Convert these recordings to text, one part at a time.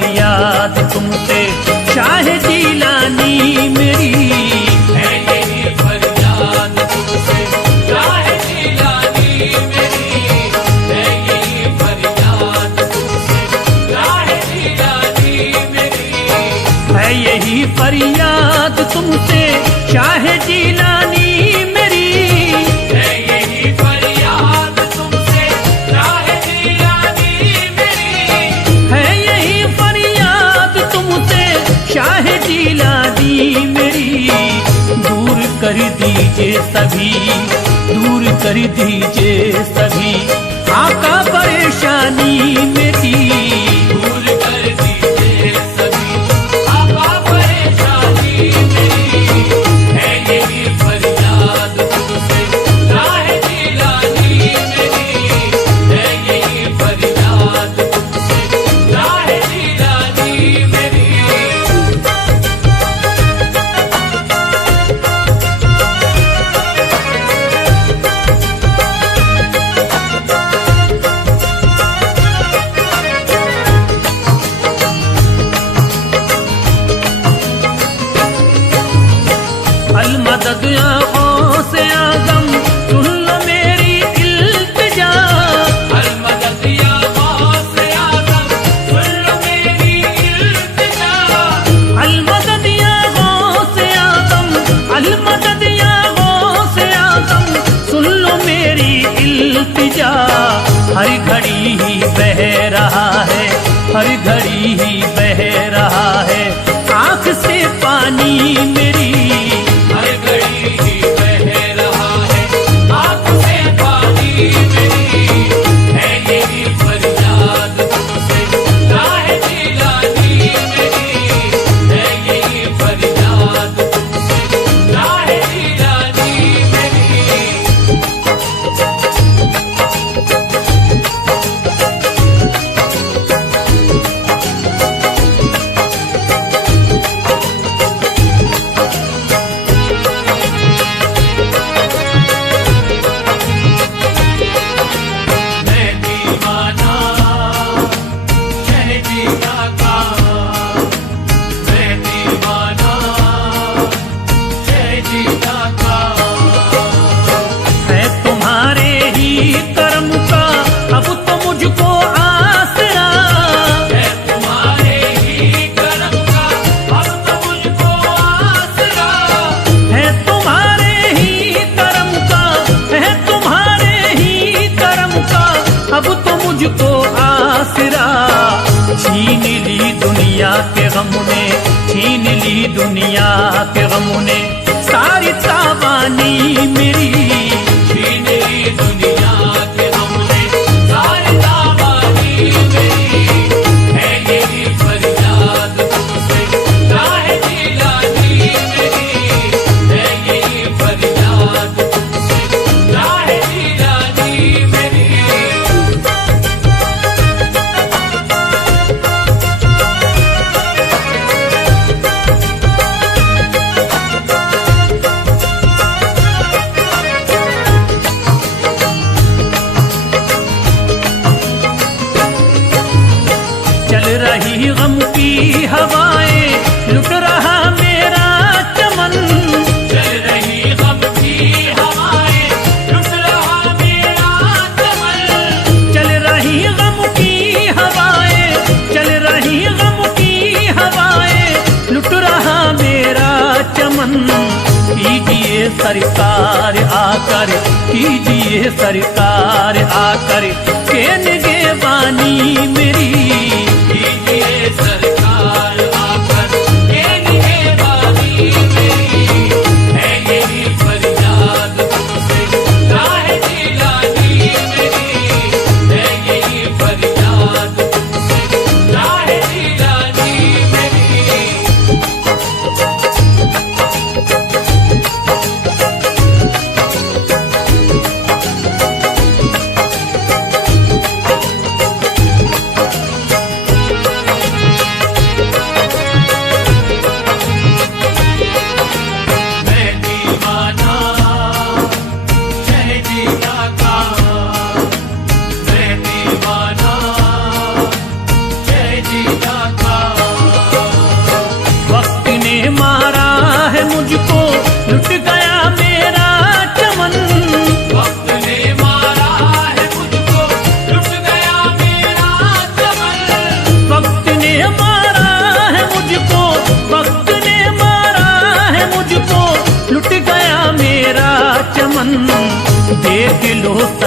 फरियाद तुमसे शाह जीलानी मेरी, है यही फरियाद तुमसे शाह जीलानी मेरी, है यही फरियाद तुमसे शाह जीलानी मेरी, है यही फरियाद तुमसे शाह जीलानी मेरी, है यही फरियाद तुमसे शाह जीलानी मेरी, है यही फरियाद तुमसे शाह जीलानी मेरी। दूर कर दीजिए सभी, दूर कर दीजिए सभी आका परेशानी मेरी, दूर कर दीजिए सभी आका परेशानी मेरी, है यही फरियाद तुमसे शाह जीलानी मेरी, है यही फरियाद तुमसे शाह जीलानी मेरी। अलमदद आँखों से आगम सुन लो मेरी इल्तिजा, अलमदद या गौस आज़म सुन लो मेरी इल्तिजा, अलमदद आँखों से आगम, अलमदद आँखों से आगम सुन लो मेरी इल्तिजा। हर घड़ी ही बह रहा है, हर घड़ी ही बह रहा है आँख से पानी मेरी, हर घड़ी ही बह रहा है आँख से पानी मेरी, है यही फरियाद तुमसे शाह जीलानी मेरी, है यही फरियाद तुमसे शाह जीलानी मेरी। मैं दीवाना शह जीना का, मैं दीवाना शह जीना का, है तुम्हारे ही कर्म का अब तो मुझको आसरा, है तुम्हारे ही करम का अब तो मुझको आसरा, है तुम्हारे ही कर्म का, है तुम्हारे ही कर्म का अब तो मुझको आसरा। छीन ली दुनिया के गम ने, छीन ली दुनिया के गम ने सारी तावानी मेरी, छीन ली दुनिया के हमने सारी तावानी मेरी, है यही फरियाद तुमसे शाह जीलानी मेरी, है यही फरियाद तुमसे शाह जीलानी मेरी। चल रही गम की हवाएं लुट रहा मेरा चमन, चल रही गम की हवाएं लुट रहा मेरा चमन, चल रही गम की हवाएं, चल रही गम की हवाएं लुट रहा मेरा चमन। कीजिए सरकार आकर, कीजिए सरकार आकर के निगहबानी मेरी, कीजिए सरकार आकर ये निगहबानी मेरी, है यही फरियाद तुमसे शाह जीलानी मेरी, है यही फरियाद तुमसे शाह जीलानी मेरी।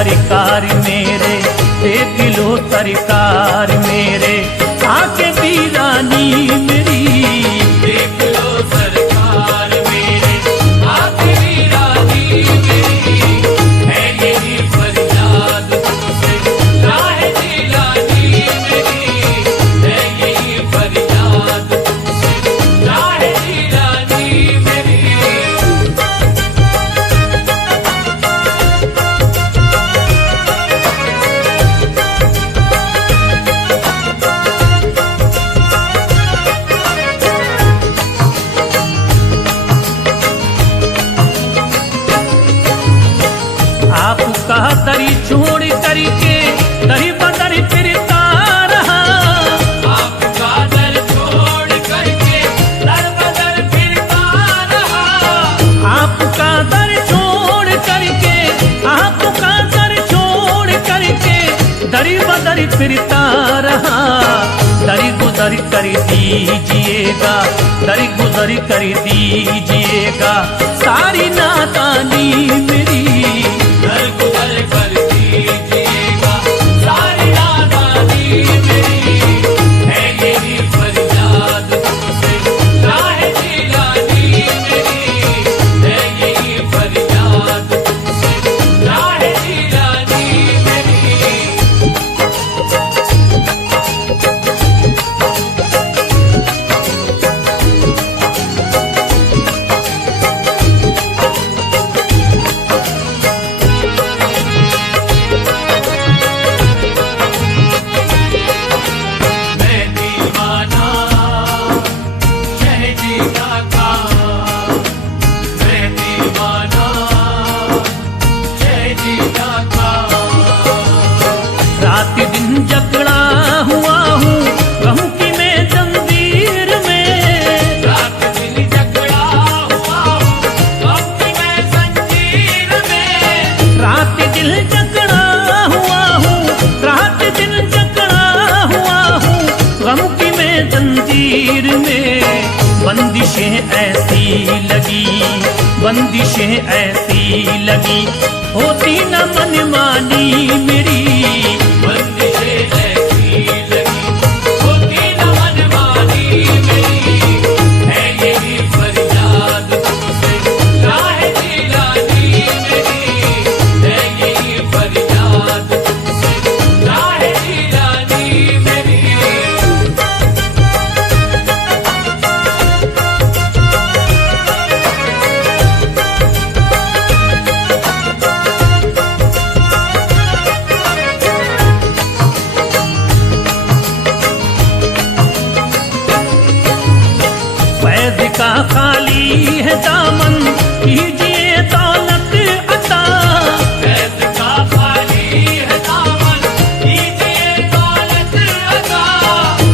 सरकार मेरे, देख लो सरकार मेरे, आके वीरानी मेरी। देख लो सरकार मेरे, आके वीरानी मेरी, है यही फरियाद तुमसे राह जिलानी मेरी, है यही फरियाद तुमसे राह जिलानी मेरी। आपका दरी छोड़ करके दरी बदरी फिरता रहा, आपका दर छोड़ करके दर बदर फिरता रहा, आपका दर छोड़ करके, आपका दर छोड़ करके दरी बदरी फिरता रहा। दरी गुदरी कर दीजिएगा, दरी गुदरी कर दीजिएगा सारी नादानी मेरी। दर गुदर कर दीजिएगा सारी नादानी मेरी, है यही फरियाद तुमसे राह जिलानी मेरी, है यही फरियाद तुमसे राह जिलानी मेरी। मैं दीवाना शहजीदा का, मैं दीवाना शहजीदा का। रात दिन जकड़ा हुआ हूँ कहूँ कि मैं जंजीर में, रात दिन जकड़ा हुआ हूँ अब की मैं जंजीर में, रात दिल जकड़ा हुआ हूँ, रात दिन जकड़ा हुआ हूँ गम की मैं जंजीर में। बंदिशें ऐसी लगी, बंदिशें ऐसी लगी होती न मनमानी मेरी। बंदिशें ऐसी लगी होती न मनमानी मेरी, है यही फरियाद तुमसे राह जिलानी मेरी, है यही फरियाद तुमसे राह जिलानी मेरी। फैज का खाली है दामन कीजिए दौलत अता, फैज का खाली है दामन कीजिए दौलत अता,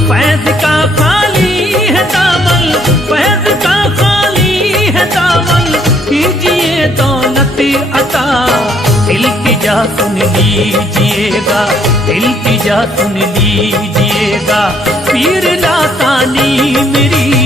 फैज का खाली है दामन, फैज का खाली है दामन कीजिए दौलत अता। इल्तिजा सुन लीजिएगा, इल्तिजा सुन लीजिएगा पीर लासानी मेरी।